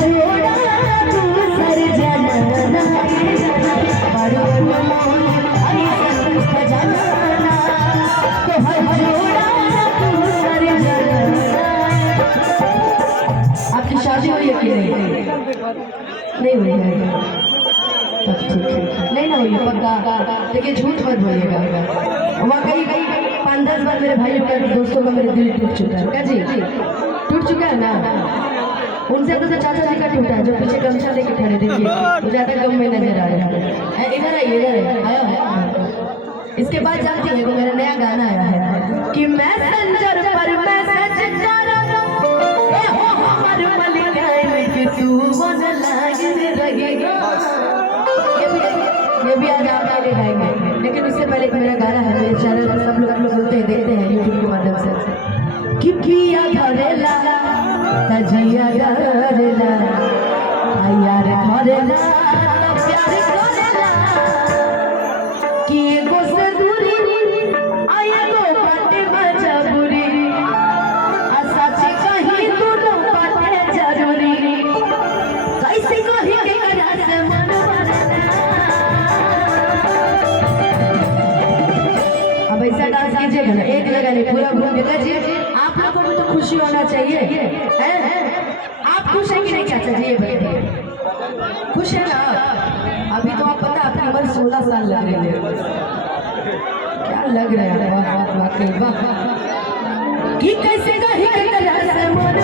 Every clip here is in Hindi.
जोड़ा तू सर जनाना बड़ो आई सब खजाना तो हर जोड़ा तू सर जनाना। आपकी शादी हुई है कि नहीं हुई है? तब ठीक है, नहीं ना हुई पक्का। देखिए झूठ मत बोलिएगा, वहाँ कहीं 5-10 बार मेरे भाइयों का दोस्तों का मेरे दिल टूट चुका है। क्या जी टूट चुका है ना? उनसे तो चाचा जी का टूटा है जो पीछे गमछा लेके खड़े थे, वो ज्यादा गम में नजर आ रहा है। इधर आइए, इधर आया है। इसके बाद जानती है वो मेरा नया गाना आया है कि मैसेंजर पर मैसेज तू मन लागे रहेगा। ये भी आज आप आगे गाएंगे, लेकिन उससे पहले एक मेरा गाना है मेरे चैनल पर, सब लोग सुनते हैं देखते हैं यूट्यूब के माध्यम से कि पिया धरेला तजिया धरेला यार धरेला प्यार करेला कि एगो से दूरी आया तो बाटे मजबूरी आ सच कही दोनों बाटे जरूरी कैसे कही के करा से मन अब ऐसा डांस कीजिएगा ना, एक जगह नहीं पूरा घूम के कीजिए। आप लोगों को भी तो खुशी होना चाहिए, हैं? आप खुश हैं कि नहीं चाचा जी? ये बताइए, खुश है ना? अभी तो आप पता आपकी उम्र 16 साल लग रही है। क्या लग रहा है? वाह वाकई वाह कि कैसे कही के करा से मन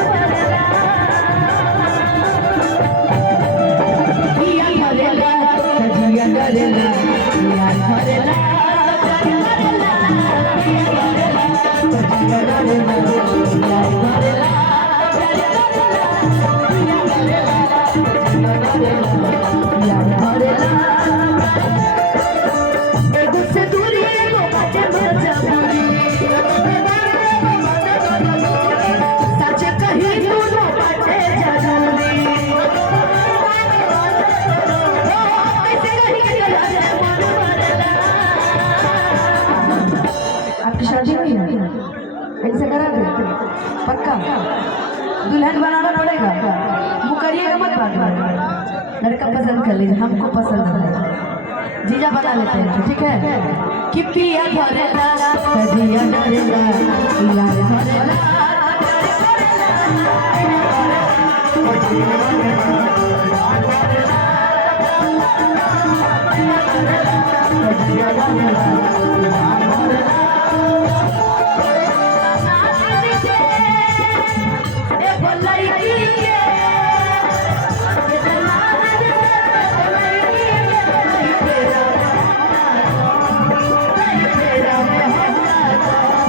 पिया धरेला तजिया धरेला यार धरेला इनसे करा दे पक्का, दुल्हन बनाना पड़ेगा। वो करिएगा मत बात, लड़का पसंद कर लीजिए, हमको पसंद है, जीजा बना लेते हैं, ठीक है? कि पिया धरेला तजिया धरेला यार धरेला तजिया धरेला